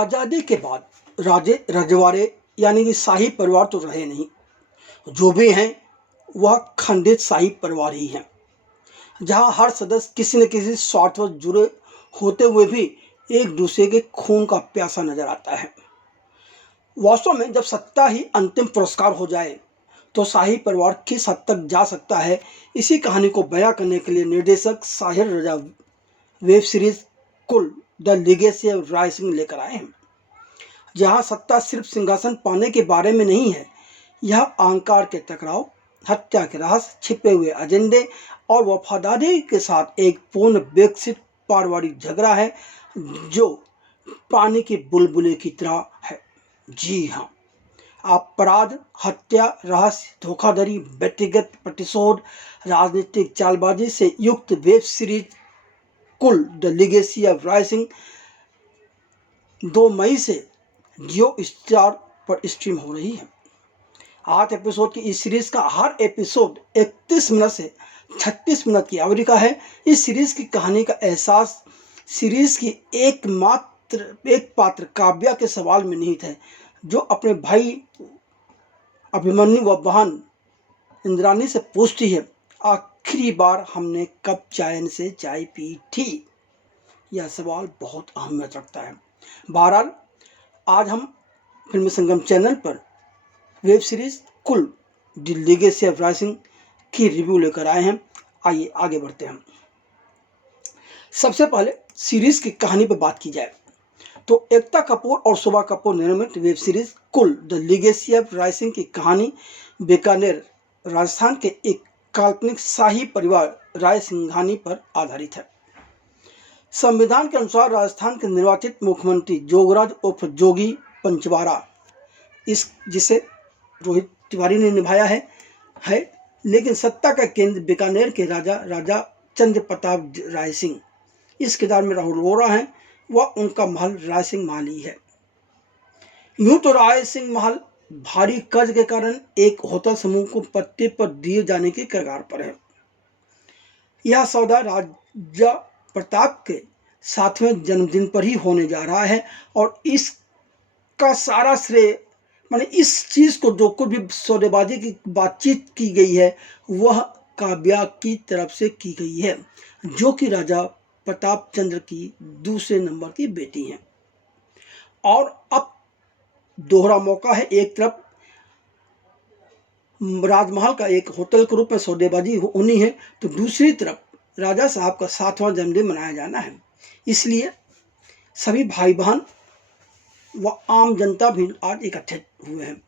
आज़ादी के बाद राजे रजवाड़े यानी कि शाही परिवार तो रहे नहीं। जो भी हैं वह खंडित शाही परिवार ही हैं, जहां हर सदस्य किसी न किसी स्वार्थवश जुड़े होते हुए भी एक दूसरे के खून का प्यासा नजर आता है। वास्तव में जब सत्ता ही अंतिम पुरस्कार हो जाए तो शाही परिवार किस हद तक जा सकता है, इसी कहानी को बयां करने के लिए निर्देशक साहिर रजा वेब सीरीज कुल the legacy of Rai Singh लेकर आए हैं। जहां सत्ता सिर्फ सिंहासन पाने के बारे में नहीं है, यह अहंकार के टकराव, हत्या के रहस्य, छिपे हुए एजेंडे और वफादारी के साथ एक पूर्ण विकसित पारिवारिक झगड़ा है जो पानी की बुलबुले की तरह है। जी हाँ, अपराध, हत्या, रहस्य, धोखाधड़ी, व्यक्तिगत प्रतिशोध, राजनीतिक चालबाजी से युक्त वेब सीरीज कुल the legacy of Rai Singh 2 मई से जियो स्टार पर स्ट्रीम हो रही है। 8 एपिसोड की इस सीरीज का हर एपिसोड 31 मिनट से 36 मिनट की अवधि का है। इस सीरीज की कहानी का एहसास सीरीज की एक पात्र काव्या के सवाल में निहित है, जो अपने भाई अभिमन्यु व बहन इंद्रानी से पूछती है, आखिरी बार हमने कब चैन से चाय पी थी। यह सवाल बहुत अहमियत रखता है। बहरहाल आज हम फिल्म संगम चैनल पर वेब सीरीज कुल the legacy of Rai Singh की रिव्यू लेकर आए हैं। आइए आगे बढ़ते हैं। सबसे पहले सीरीज की कहानी पर बात की जाए तो एकता कपूर और शोभा कपूर निर्मित वेब सीरीज कुल the legacy of Rai Singh की कहानी बीकानेर राजस्थान के एक काल्पनिक शाही परिवार राय सिंघानी पर आधारित है। संविधान के अनुसार राजस्थान के निर्वाचित मुख्यमंत्री जोगराज उर्फ जोगी पंचवारा, इस जिसे रोहित तिवारी ने निभाया है, लेकिन सत्ता का केंद्र बीकानेर के राजा चंद्र प्रताप राय सिंह, इस किरदार में राहुल वोरा हैं। वह उनका महल राय सिंह महल ही है। यूं तो राय सिंह महल भारी कर्ज के कारण एक होटल समूह को पट्टे पर दिए जाने की कगार पर है। यह सौदा राजा प्रताप के 7वें जन्मदिन पर ही होने जा रहा है और इसका सारा श्रेय माने इस चीज को जो कुछ भी सौदेबाजी की बातचीत की गई है वह काव्या की तरफ से की गई है, जो कि राजा प्रताप चंद्र की दूसरे नंबर की बेटी हैं। और अब दोहरा मौका है, एक तरफ राजमहल का एक होटल के रूप में सौदेबाजी होनी है, तो दूसरी तरफ राजा साहब का 7वां जन्मदिन मनाया जाना है। इसलिए सभी भाई बहन व आम जनता भी आज इकट्ठे हुए हैं।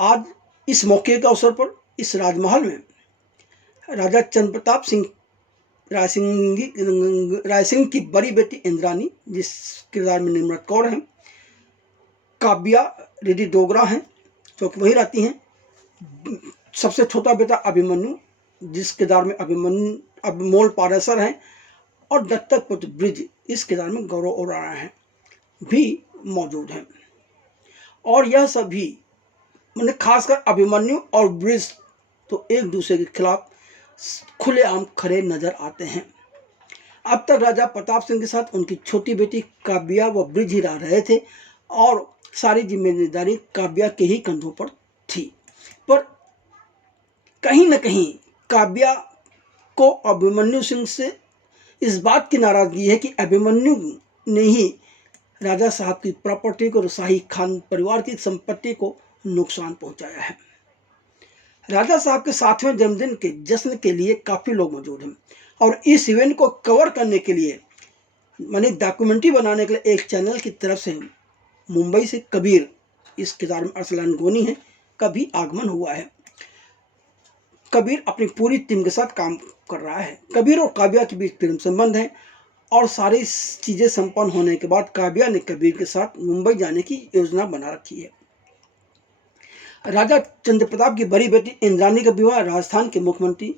आज इस मौके के अवसर पर इस राजमहल में राजा चंद्र प्रताप सिंह राय सिंह की बड़ी बेटी इंद्रानी, जिस किरदार में निम्रत कौर हैं, काव्या रेड्डी डोगरा हैं जो कि वहीं रहती हैं, सबसे छोटा बेटा अभिमन्यु, जिस किरदार में अभिमोल पारेसर हैं, और दत्तक पुत्र ब्रिज, इस किरदार में गौरव ओराना हैं, भी मौजूद हैं। और यह सभी मैंने खासकर अभिमन्यु और ब्रिज तो एक दूसरे के खिलाफ खुलेआम खड़े नजर आते हैं। अब तक राजा प्रताप सिंह के साथ उनकी छोटी बेटी काव्या व ब्रिज ही रह रहे थे और सारी जिम्मेदारी काव्या के ही कंधों पर थी। पर कहीं न कहीं काव्या को अभिमन्यु सिंह से इस बात की नाराजगी है कि अभिमन्यु ने ही राजा साहब की प्रॉपर्टी को, शाही खान परिवार की संपत्ति को नुकसान पहुंचाया है। राजा साहब के 7वें जन्मदिन के जश्न के लिए काफ़ी लोग मौजूद हैं और इस इवेंट को कवर करने के लिए मैंने डॉक्यूमेंट्री बनाने के लिए एक चैनल की तरफ से मुंबई से कबीर, इस किरदार में अरसलान गोनी है, का भी आगमन हुआ है। कबीर अपनी पूरी टीम के साथ काम कर रहा है। कबीर और काव्या के बीच प्रेम संबंध है और सारी चीज़ें संपन्न होने के बाद काव्या ने कबीर के साथ मुंबई जाने की योजना बना रखी है। राजा चंद्र प्रताप की बड़ी बेटी इंद्रानी का विवाह राजस्थान के मुख्यमंत्री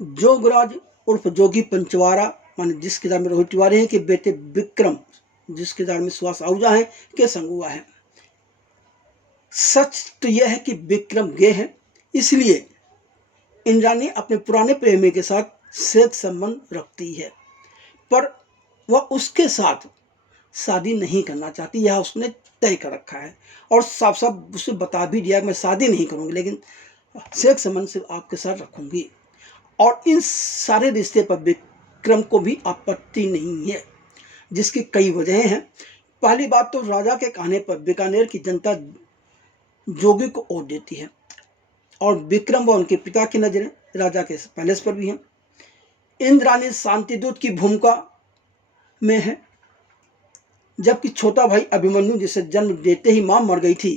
जोगराज उर्फ जोगी पंचवारा, माने जिस किरदार में रोहित तिवारी हैं, के बेटे विक्रम, जिस किरदार में सुहास आहूजा हैं, के संग हुआ है। सच तो यह है कि विक्रम गे हैं, इसलिए इंद्रानी अपने पुराने प्रेमी के साथ सेक्स संबंध रखती है, पर वह उसके साथ शादी नहीं करना चाहती, यह उसने तय कर रखा है और साफ साफ उसे बता भी दिया मैं शादी नहीं करूँगी, लेकिन सेक्स संबंध से आपके साथ रखूँगी। और इन सारे रिश्ते पर विक्रम को भी आपत्ति नहीं है, जिसकी कई वजहें हैं। पहली बात तो राजा के कहने पर बीकानेर की जनता जोगी को वोट देती है और विक्रम व उनके पिता की नज़रें राजा के पैलेस पर भी हैं। इंद्राणी शांतिदूत की भूमिका में है, जबकि छोटा भाई अभिमन्यु, जिसे जन्म देते ही मां मर गई थी,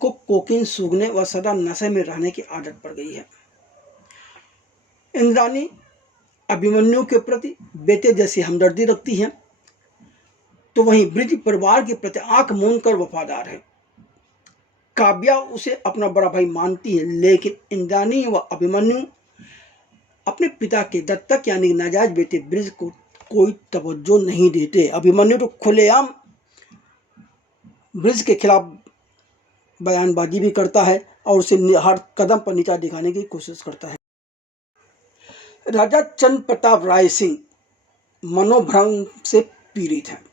को कोकीन सूंघने व सदा नशे में रहने की आदत पड़ गई है। इंद्राणी अभिमन्यु के प्रति बेटे जैसी हमदर्दी रखती है, तो वहीं ब्रिज परिवार के प्रति आंख मूंद कर वफादार है। काव्या उसे अपना बड़ा भाई मानती है, लेकिन इंद्राणी व अभिमन्यु अपने पिता के दत्तक यानी नाजायज बेटे ब्रिज को कोई तवज्जो नहीं देते। अभिमन्यु तो खुलेआम ब्रिज के खिलाफ बयानबाजी भी करता है और उसे हर कदम पर नीचा दिखाने की कोशिश करता है। राजा चंद्र प्रताप राय सिंह मनोभ्रम से पीड़ित हैं।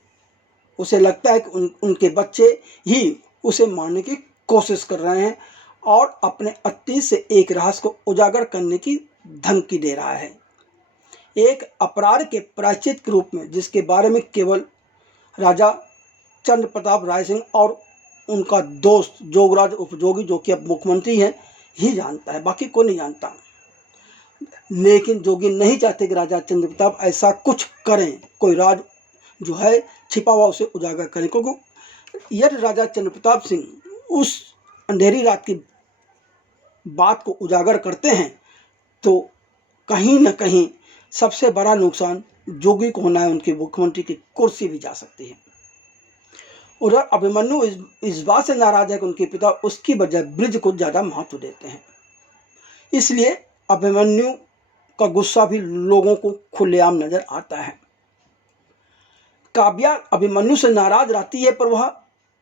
उसे लगता है कि उनके बच्चे ही उसे मारने की कोशिश कर रहे हैं और अपने अतीत से एक रहस्य को उजागर करने की धमकी दे रहा है, एक अपराध के प्रायश्चित के रूप में, जिसके बारे में केवल राजा चंद्र प्रताप राय सिंह और उनका दोस्त जोगराज उपयोगी, जो कि अब मुख्यमंत्री हैं, ही जानता है, बाकी कोई नहीं जानता। लेकिन जोगी नहीं चाहते कि राजा चंद्र प्रताप ऐसा कुछ करें, कोई राज जो है छिपा हुआ उसे उजागर करें, क्योंकि यदि राजा चंद्र प्रताप सिंह उस अंधेरी रात की बात को उजागर करते हैं तो कहीं न कहीं सबसे बड़ा नुकसान जोगी को होना है, उनकी मुख्यमंत्री की कुर्सी भी जा सकती है। उधर अभिमन्यु इस बात से नाराज है कि उनके पिता उसकी बजाय ब्रिज को ज़्यादा महत्व देते हैं, इसलिए अभिमन्यु का गुस्सा भी लोगों को खुलेआम नजर आता है। काव्या अभिमन्यु से नाराज रहती है, पर वह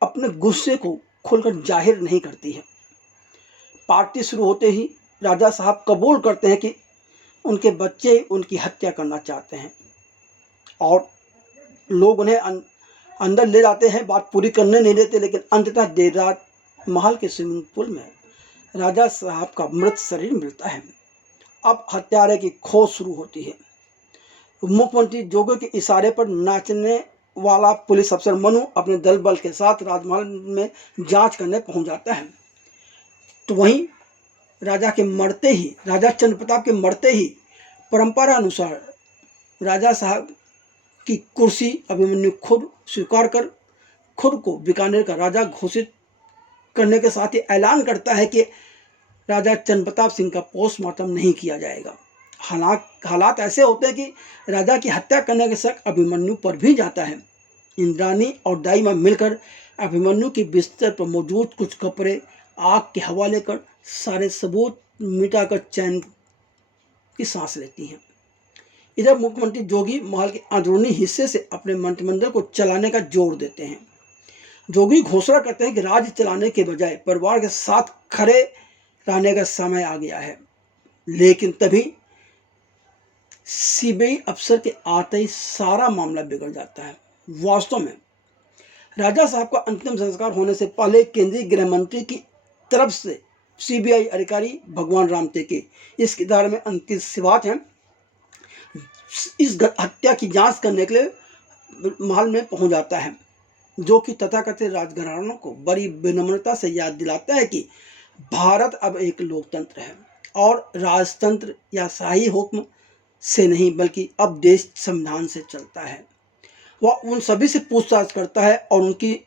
अपने गुस्से को खुलकर जाहिर नहीं करती है। पार्टी शुरू होते ही राजा साहब कबूल करते हैं कि उनके बच्चे उनकी हत्या करना चाहते हैं और लोग उन्हें अंदर ले जाते हैं, बात पूरी करने नहीं देते, लेकिन अंततः देर रात महल के स्विमिंग पूल में राजा साहब का मृत शरीर मिलता है। अब हत्यारे की खोज शुरू होती है। मुख्यमंत्री जोगी के इशारे पर नाचने वाला पुलिस अफसर मनु अपने दल बल के साथ राजमहल में जांच करने पहुंच जाता है, तो वहीं राजा चंद्र प्रताप के मरते ही परंपरा अनुसार राजा साहब की कुर्सी अभिमन्यु खुद स्वीकार कर खुद को बीकानेर का राजा घोषित करने के साथ ही ऐलान करता है कि राजा चंद्र प्रताप सिंह का पोस्टमार्टम नहीं किया जाएगा। हालात ऐसे होते हैं कि राजा की हत्या करने के शक अभिमन्यु पर भी जाता है। इंद्राणी और दाई मां मिलकर अभिमन्यु के बिस्तर पर मौजूद कुछ कपड़े आग के हवाले कर सारे सबूत मिटाकर चैन की सांस लेती हैं। इधर मुख्यमंत्री जोगी महल के अंदरूनी हिस्से से अपने मंत्रिमंडल को चलाने का जोर देते हैं। जोगी घोषणा करते हैं कि राज्य चलाने के बजाय परिवार के साथ खड़े रहने का समय आ गया है, लेकिन तभी सीबीआई अफसर के आते ही सारा मामला बिगड़ जाता है। वास्तव में राजा साहब का अंतिम संस्कार होने से पहले केंद्रीय गृह मंत्री की तरफ से सीबीआई अधिकारी भगवान राम टेके इसके बारे में अंकित सिवाच हैं, इस हत्या की जांच करने के लिए महल में पहुंच जाता है, जो कि तथाकथित राजघरानों को बड़ी विनम्रता से याद दिलाता है कि भारत अब एक लोकतंत्र है और राजतंत्र या शाही हुक्म से नहीं, बल्कि अब देश संविधान से चलता है। वह उन सभी से पूछताछ करता है और उनकी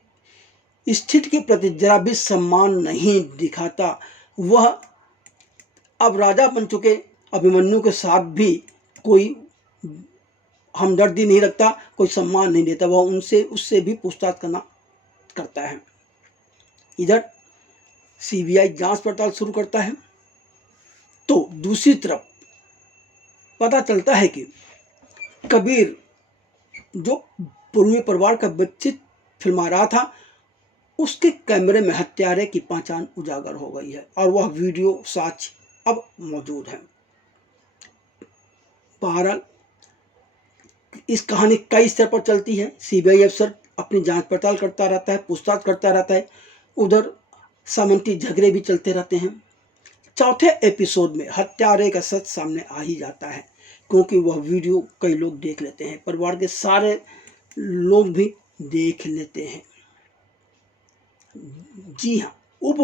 स्थिति के प्रति जरा भी सम्मान नहीं दिखाता। वह अब राजा बन चुके अभिमन्यु के साथ भी कोई हमदर्दी नहीं रखता, कोई सम्मान नहीं देता, वह उससे भी पूछताछ करता है। इधर सीबीआई जांच पड़ताल शुरू करता है, तो दूसरी तरफ पता चलता है कि कबीर, जो पूर्वी परिवार का व्यक्तित्व फिल्मा रहा था, उसके कैमरे में हत्यारे की पहचान उजागर हो गई है और वह वीडियो साक्ष्य अब मौजूद है। बहरहाल इस कहानी कई स्तर पर चलती है। सीबीआई अफसर अपनी जांच पड़ताल करता रहता है, पूछताछ करता रहता है। उधर सामंती झगड़े भी चलते रहते हैं। चौथे एपिसोड में हत्यारे का सच सामने आ ही जाता है, क्योंकि वह वीडियो कई लोग देख लेते हैं, परिवार के सारे लोग भी देख लेते हैं। जी हाँ, उप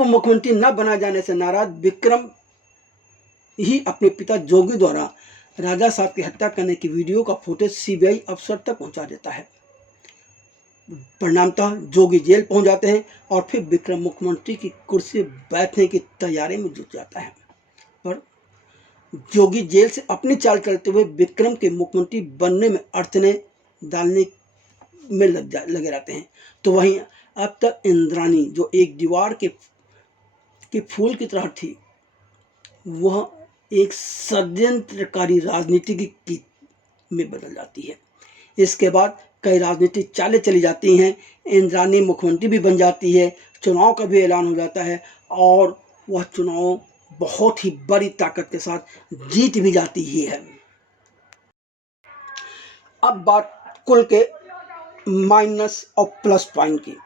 मुख्यमंत्री न बनाए जाने से नाराज विक्रम ही अपने पिता जोगी द्वारा राजा साहब की हत्या करने की वीडियो का फुटेज सीबीआई अफसर तक पहुंचा देता है। परिणामतः जोगी जेल पहुंच जाते हैं और फिर विक्रम मुख्यमंत्री की कुर्सी बैठने की तैयारी में जुट जाता है। पर जोगी जेल से अपनी चाल चलते हुए विक्रम के मुख्यमंत्री बनने में अड़चने डालने में लगे रहते हैं। तो वहीं अब तक इंद्राणी, जो एक दीवार के फूल की तरह थी, वह एक षड्यंत्रकारी राजनीतिज्ञ में बदल जाती है। इसके बाद कई राजनीतिक चालें चली जाती हैं। इंद्राणी मुख्यमंत्री भी बन जाती है, चुनाव का भी ऐलान हो जाता है और वह चुनाव बहुत ही बड़ी ताकत के साथ जीत भी जाती ही है। अब बात कुल के माइनस और प्लस पॉइंट की।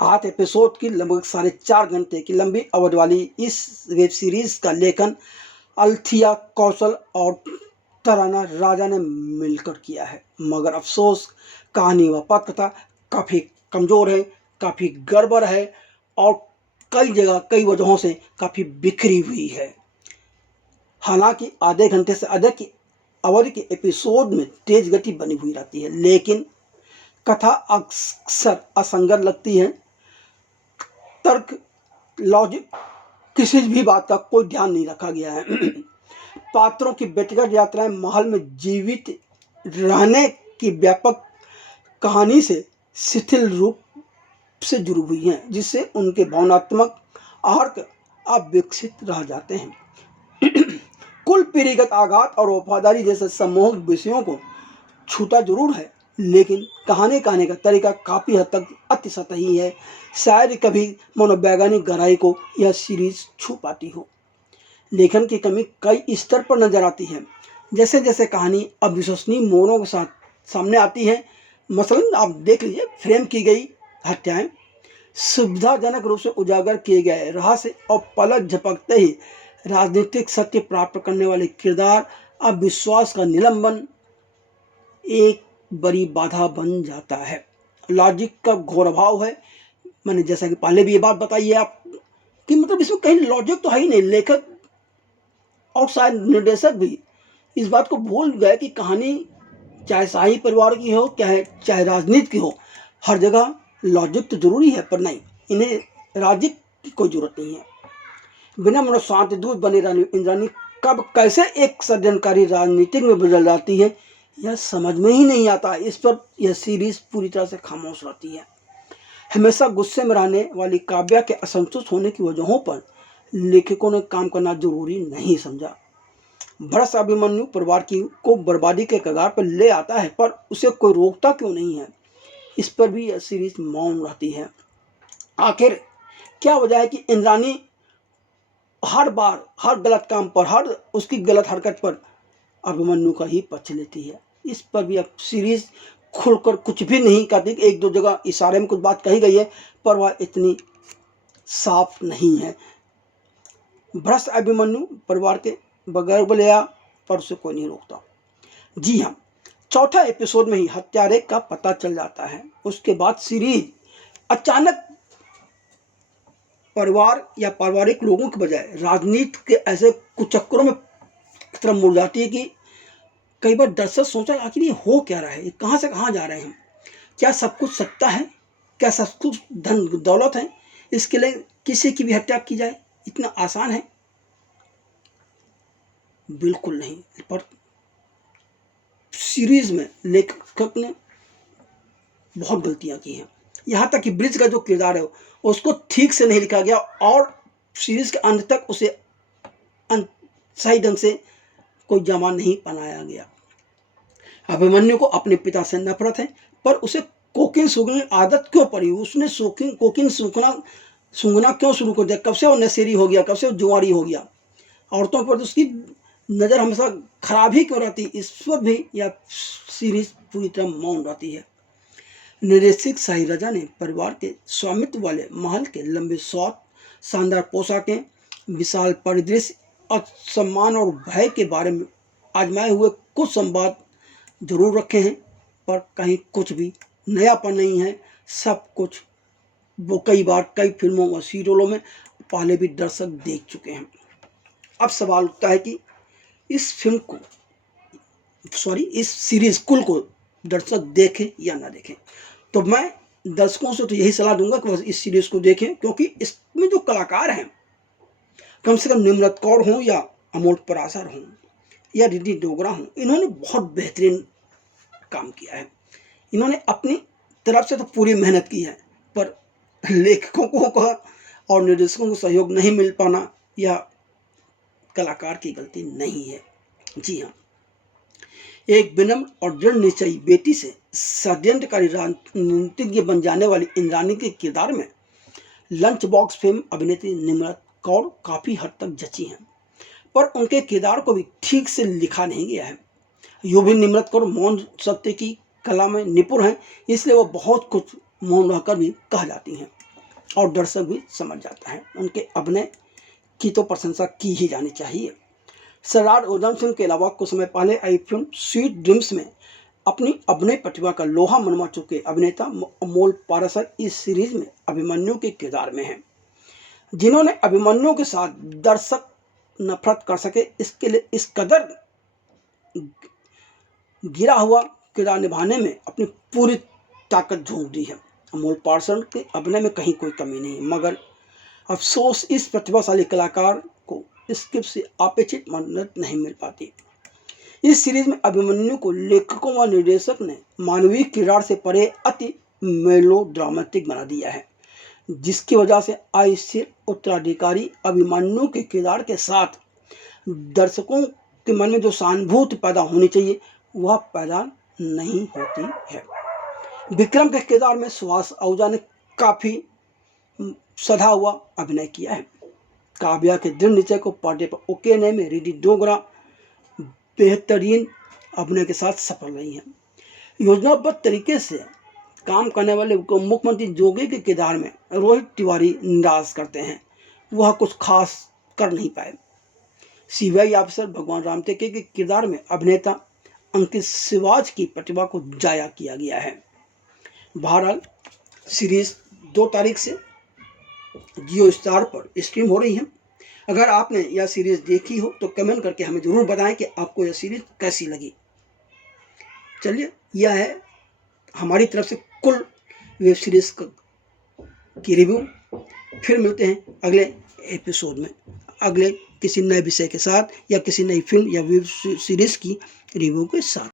8 एपिसोड की लगभग 4.5 घंटे की लंबी अवधि वाली इस वेब सीरीज का लेखन अल्थिया कौशल और तराना राजा ने मिलकर किया है, मगर अफसोस कहानी व पटकथा काफ़ी कमज़ोर है, काफ़ी गड़बड़ है और कई जगह कई वजहों से काफ़ी बिखरी हुई है। हालांकि आधे घंटे से अधिक की अवधि के एपिसोड में तेज गति बनी हुई रहती है, लेकिन कथा अक्सर असंगत लगती है। तर्क, लॉजिक, किसी भी बात का कोई ध्यान नहीं रखा गया है। पात्रों की व्यक्तिगत यात्राएं महल में जीवित रहने की व्यापक कहानी से शिथिल रूप से जुड़ी हुई हैं, जिससे उनके भावनात्मक आर्क अविकसित रह जाते हैं। कुल पीढ़ीगत आघात और वफादारी जैसे सम्मोहक विषयों को छूता जरूर है, लेकिन कहानी कहने का तरीका काफ़ी हद तक अति सतही है। शायद कभी मनोवैज्ञानिक गहराई को यह सीरीज छू पाती हो। लेखन की कमी कई स्तर पर नजर आती है। जैसे जैसे कहानी अविश्वसनीय मोड़ों के साथ सामने आती है, मसलन आप देख लीजिए, फ्रेम की गई हत्याएं सुविधाजनक रूप से उजागर किए गए रहस्य और पलक झपकते ही राजनीतिक सत्य प्राप्त करने वाले किरदार, अविश्वास का निलंबन एक बड़ी बाधा बन जाता है। लॉजिक का घोर अभाव है। मैंने जैसा कि पहले भी ये बात बताई है आप कि मतलब इसमें कहीं लॉजिक तो है ही नहीं। लेखक और शायद निर्देशक भी इस बात को भूल गए कि कहानी चाहे शाही परिवार की हो, चाहे राजनीति की हो, हर जगह लॉजिक तो जरूरी है, पर नहीं, इन्हें लॉजिक की कोई जरूरत नहीं है। बिना मनोशांत दूत बने इंद्राणी कब कैसे एक षड्यंत्रकारी राजनीतिक में बदल जाती है, यह समझ में ही नहीं आता। इस पर यह सीरीज पूरी तरह से खामोश रहती है। हमेशा गुस्से में रहने वाली काव्या के असंतुष्ट होने की वजहों पर लेखकों ने काम करना जरूरी नहीं समझा। भरत अभिमन्यु परिवार को बर्बादी के कगार पर ले आता है, पर उसे कोई रोकता क्यों नहीं है, इस पर भी यह सीरीज मौन रहती है। आखिर क्या वजह है कि इंद्राणी हर बार हर गलत काम पर, हर उसकी गलत हरकत पर अभिमन्यु का ही पक्ष लेती है? इस पर भी अब सीरीज खुलकर कुछ भी नहीं कहती। एक दो जगह इशारे में कुछ बात कही गई है, पर वह इतनी साफ नहीं है। भ्रष्ट अभिमन्यु परिवार के बगैर बलिया, पर उसे कोई नहीं रोकता। जी हाँ, चौथा एपिसोड में ही हत्यारे का पता चल जाता है। उसके बाद सीरीज अचानक परिवार या पारिवारिक लोगों के बजाय राजनीति के ऐसे कुचक्करों में तरफ मुड़ जाती है कि कई बार दर्शक सोचा आखिर ये हो क्या रहा है, ये कहाँ से कहाँ जा रहे हैं, क्या सब कुछ सत्ता है, क्या सब कुछ धन दौलत है, इसके लिए किसी की भी हत्या की जाए, इतना आसान है? बिल्कुल नहीं। पर सीरीज में लेखक ने बहुत गलतियां की हैं। यहाँ तक कि ब्रिज का जो किरदार है उसको ठीक से नहीं लिखा गया और सीरीज के अंत तक उसे सही ढंग से कोई जमा नहीं बनाया गया। अभिमन्यु को अपने पिता से नफरत है, पर उसे कोकीन सूंघने की आदत क्यों पड़ी? उसने कोकीन सूंघना क्यों शुरू कर दिया? कब से वो नशेरी हो गया, कब से वो जुआरी हो गया? औरतों पर उसकी नज़र हमेशा खराब ही क्यों रहती, इस पर भी यह सीरीज पूरी तरह मौन रहती है। निर्देशक शाही रजा ने परिवार के स्वामित्व वाले महल के लंबे शॉट, शानदार पोशाकें, विशाल परिदृश्य और सम्मान और भय के बारे में आजमाए हुए कुछ संवाद जरूर रखे हैं, पर कहीं कुछ भी नयापन नहीं है। सब कुछ वो कई बार कई फिल्मों और सीरियलों में पहले भी दर्शक देख चुके हैं। अब सवाल उठता है कि इस सीरीज कुल को दर्शक देखें या ना देखें। तो मैं दर्शकों से तो यही सलाह दूंगा कि बस इस सीरीज को देखें, क्योंकि इसमें जो कलाकार हैं, कम से कम निम्रत कौर हों या अमोल पराशर हों या रिद्धि डोगरा हों, इन्होंने बहुत बेहतरीन काम किया है। इन्होंने अपनी तरफ से तो पूरी मेहनत की है, पर लेखकों को और निर्देशकों को सहयोग नहीं मिल पाना यह कलाकार की गलती नहीं है। जी हाँ, एक विनम्र और दृढ़ निश्चयी बेटी से षड्यंत्रकारी राजनीतिज्ञ बन जाने वाली इंद्राणी के किरदार में लंच बॉक्स फिल्म अभिनेत्री निम्रत कौर काफ़ी हद तक जची हैं, पर उनके किरदार को भी ठीक से लिखा नहीं गया है। यूँ भी निम्रत कौर मौन सत्य की कला में निपुण हैं, इसलिए वो बहुत कुछ मौन रहकर भी कह जाती हैं और दर्शक भी समझ जाता है। उनके अभिनय की तो प्रशंसा की ही जानी चाहिए। सरदार उधम सिंह के अलावा कुछ समय पहले आई फिल्म स्वीट ड्रीम्स में अपनी अभिनय प्रतिभा का लोहा मनवा चुके अभिनेता अमोल पाराशर इस सीरीज में अभिमन्यु के किरदार में हैं, जिन्होंने अभिमन्यु के साथ दर्शक नफरत कर सके इसके लिए इस कदर गिरा हुआ किरदार निभाने में अपनी पूरी ताकत झोंक दी है। अमोल पाराशर के अभिनय में कहीं कोई कमी नहीं, मगर अफसोस इस प्रतिभाशाली कलाकार को स्क्रिप्ट से अपेक्षित मदद नहीं मिल पाती। इस सीरीज में अभिमन्यु को लेखकों व निर्देशक ने मानवीय किरदार से परे अति मेलोड्रामेटिक बना दिया है, जिसकी वजह से आयुष्य उत्तराधिकारी अभिमन्यु के किरदार के साथ दर्शकों के मन में जो सहानुभूति पैदा होनी चाहिए वह पैदा नहीं होती है। विक्रम के किरदार में सुहास आहूजा ने काफ़ी सधा हुआ अभिनय किया है। काव्या के दृढ़ निश्चय को पर्दे पर उकेरने में रिद्धि डोगरा बेहतरीन अभिनय के साथ सफल रही हैं। योजनाबद्ध तरीके से काम करने वाले मुख्यमंत्री जोगी के किरदार में रोहित तिवारी निराश करते हैं, वह कुछ खास कर नहीं पाए। सीबीआई ऑफिसर भगवान रामटेके के किरदार में अभिनेता अंकित सिवाज की प्रतिभा को जाया किया गया है। बहरहाल सीरीज 2 तारीख से जियो स्टार पर स्ट्रीम हो रही है। अगर आपने यह सीरीज देखी हो तो कमेंट करके हमें ज़रूर बताएं कि आपको यह सीरीज कैसी लगी। चलिए, यह है हमारी तरफ से कुल वेब सीरीज की रिव्यू। फिर मिलते हैं अगले एपिसोड में अगले किसी नए विषय के साथ या किसी नई फिल्म या वेब सीरीज की रिव्यू के साथ।